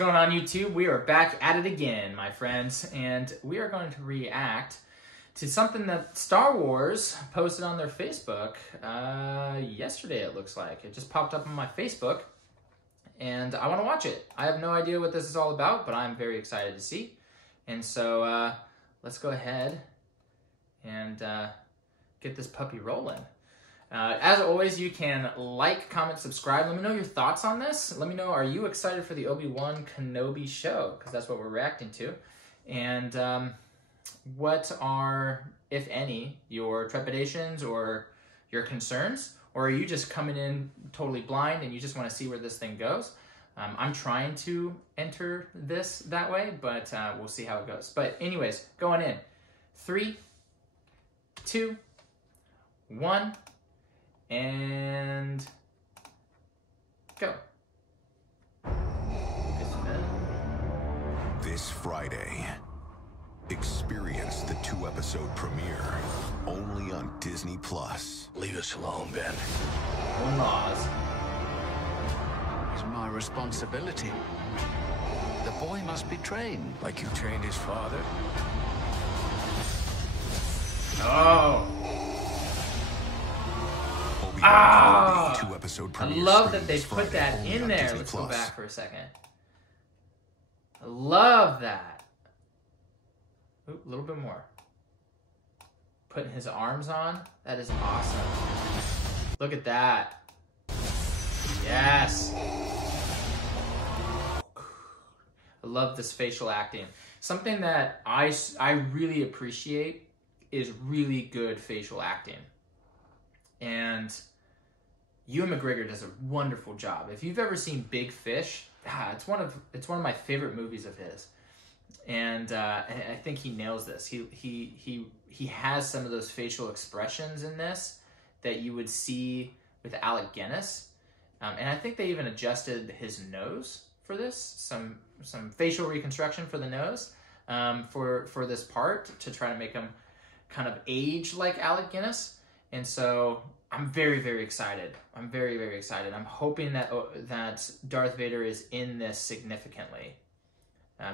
going on, YouTube? We are back at it again, my friends, and we are going to react to something that Star Wars posted on their Facebook yesterday, it looks like. It just popped up on my Facebook, and I want to watch it. I have no idea what this is all about, but I'm very excited to see. And so let's go ahead and get this puppy rolling. As always, you can like, comment, subscribe. Let me know your thoughts on this. Let me know, are you excited for the Obi-Wan Kenobi show? Because that's what we're reacting to. And what are, if any, your trepidations or your concerns? Or are you just coming in totally blind and you just want to see where this thing goes? I'm trying to enter this that way, but we'll see how it goes. But anyways, going in. 3, 2, 1... and go. This Friday, experience the 2-episode premiere only on Disney+. Leave us alone, Ben. One laws. It's my responsibility. The boy must be trained. Like you trained his father? Oh. Ah! 2-episode I premiere love that they Friday put that only in on there. Disney+. Let's go back for a second. I love that. Ooh, a little bit more. Putting his arms on. That is awesome. Look at that. Yes. I love this facial acting. Something that I really appreciate is really good facial acting. And Ewan McGregor does a wonderful job. If you've ever seen Big Fish, it's one of my favorite movies of his, and I think he nails this. He has some of those facial expressions in this that you would see with Alec Guinness, and I think they even adjusted his nose for this, some facial reconstruction for the nose for this part to try to make him kind of age like Alec Guinness. And so I'm very, very excited. I'm very, very excited. I'm hoping that that Darth Vader is in this significantly.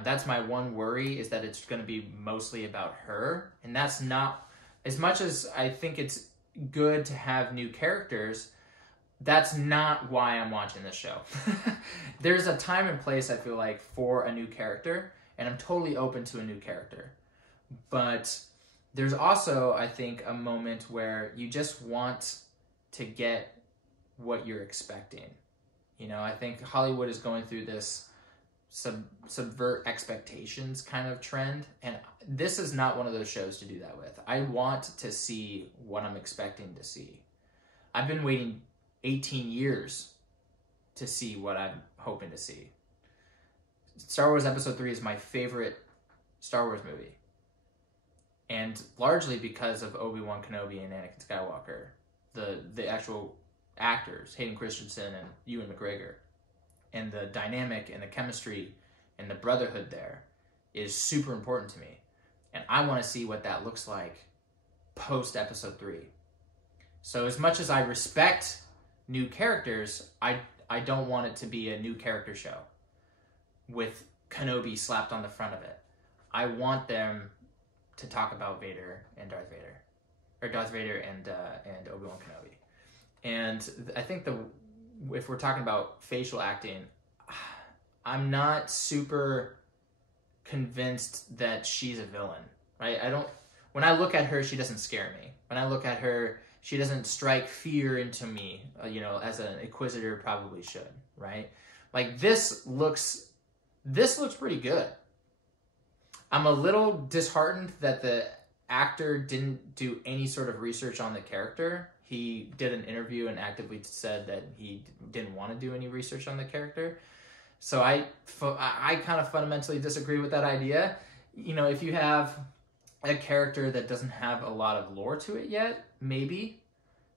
That's my one worry, is that it's going to be mostly about her. And that's not, as much as I think it's good to have new characters, that's not why I'm watching this show. There's a time and place, I feel like, for a new character, and I'm totally open to a new character. But there's also, I think, a moment where you just want to get what you're expecting. You know, I think Hollywood is going through this subvert expectations kind of trend, and this is not one of those shows to do that with. I want to see what I'm expecting to see. I've been waiting 18 years to see what I'm hoping to see. Star Wars Episode 3 is my favorite Star Wars movie. And largely because of Obi-Wan Kenobi and Anakin Skywalker, the actual actors, Hayden Christensen and Ewan McGregor, and the dynamic and the chemistry and the brotherhood there is super important to me. And I want to see what that looks like post Episode 3. So as much as I respect new characters, I don't want it to be a new character show with Kenobi slapped on the front of it. I want them to talk about Vader and Darth Vader, or Darth Vader and Obi-Wan Kenobi. And I think if we're talking about facial acting, I'm not super convinced that she's a villain, right? When I look at her, she doesn't scare me. When I look at her, she doesn't strike fear into me, you know, as an inquisitor probably should, right? Like this looks pretty good. I'm a little disheartened that the actor didn't do any sort of research on the character. He did an interview and actively said that he didn't want to do any research on the character. So I kind of fundamentally disagree with that idea. You know, if you have a character that doesn't have a lot of lore to it yet, maybe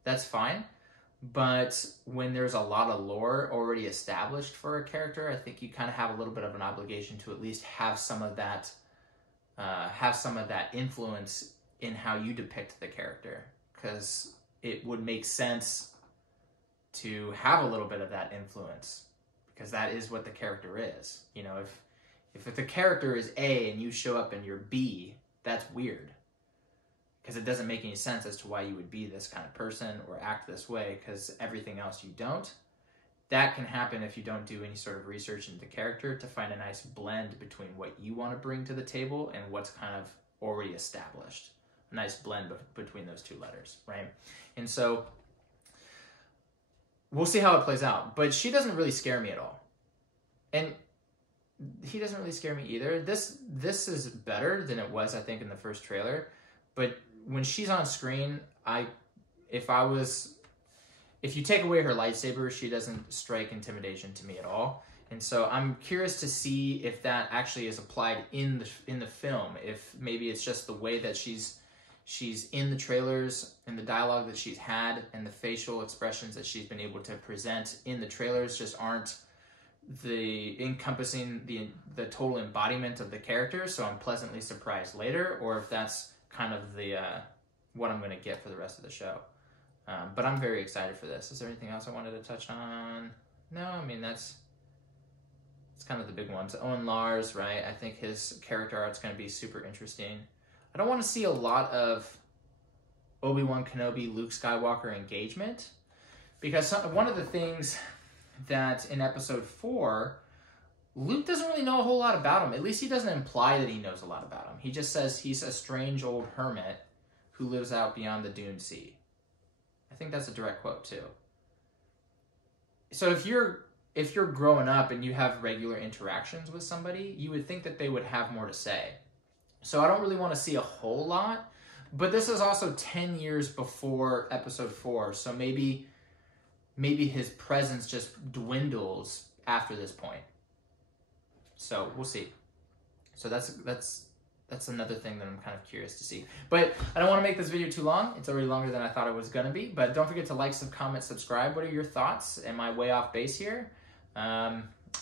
that's fine. But when there's a lot of lore already established for a character, I think you kind of have a little bit of an obligation to at least have some of that influence in how you depict the character, because it would make sense to have a little bit of that influence, because that is what the character is. You know, if the character is A and you show up and you're B, that's weird, because it doesn't make any sense as to why you would be this kind of person or act this way, because everything else you don't. That can happen if you don't do any sort of research into the character to find a nice blend between what you want to bring to the table and what's kind of already established. A nice blend between those two letters, right? And so we'll see how it plays out. But she doesn't really scare me at all. And he doesn't really scare me either. This is better than it was, I think, in the first trailer. But when she's on screen, if you take away her lightsaber, she doesn't strike intimidation to me at all. And so I'm curious to see if that actually is applied in the film. If maybe it's just the way that she's in the trailers and the dialogue that she's had and the facial expressions that she's been able to present in the trailers just aren't encompassing the total embodiment of the character. So I'm pleasantly surprised later, or if that's kind of what I'm going to get for the rest of the show. But I'm very excited for this. Is there anything else I wanted to touch on? No, I mean, it's kind of the big ones. Owen Lars, right? I think his character art's going to be super interesting. I don't want to see a lot of Obi-Wan Kenobi, Luke Skywalker engagement, because one of the things that in episode 4, Luke doesn't really know a whole lot about him. At least he doesn't imply that he knows a lot about him. He just says he's a strange old hermit who lives out beyond the Dune Sea. I think that's a direct quote too. So if you're growing up and you have regular interactions with somebody, you would think that they would have more to say. So I don't really want to see a whole lot, but this is also 10 years before episode 4, so maybe his presence just dwindles after this point. So we'll see. So that's another thing that I'm kind of curious to see. But I don't want to make this video too long. It's already longer than I thought it was going to be. But don't forget to like, comment, subscribe. What are your thoughts? Am I way off base here?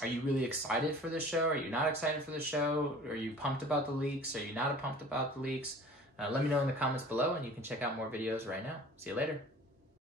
Are you really excited for this show? Are you not excited for the show? Are you pumped about the leaks? Are you not pumped about the leaks? Let me know in the comments below, and you can check out more videos right now. See you later.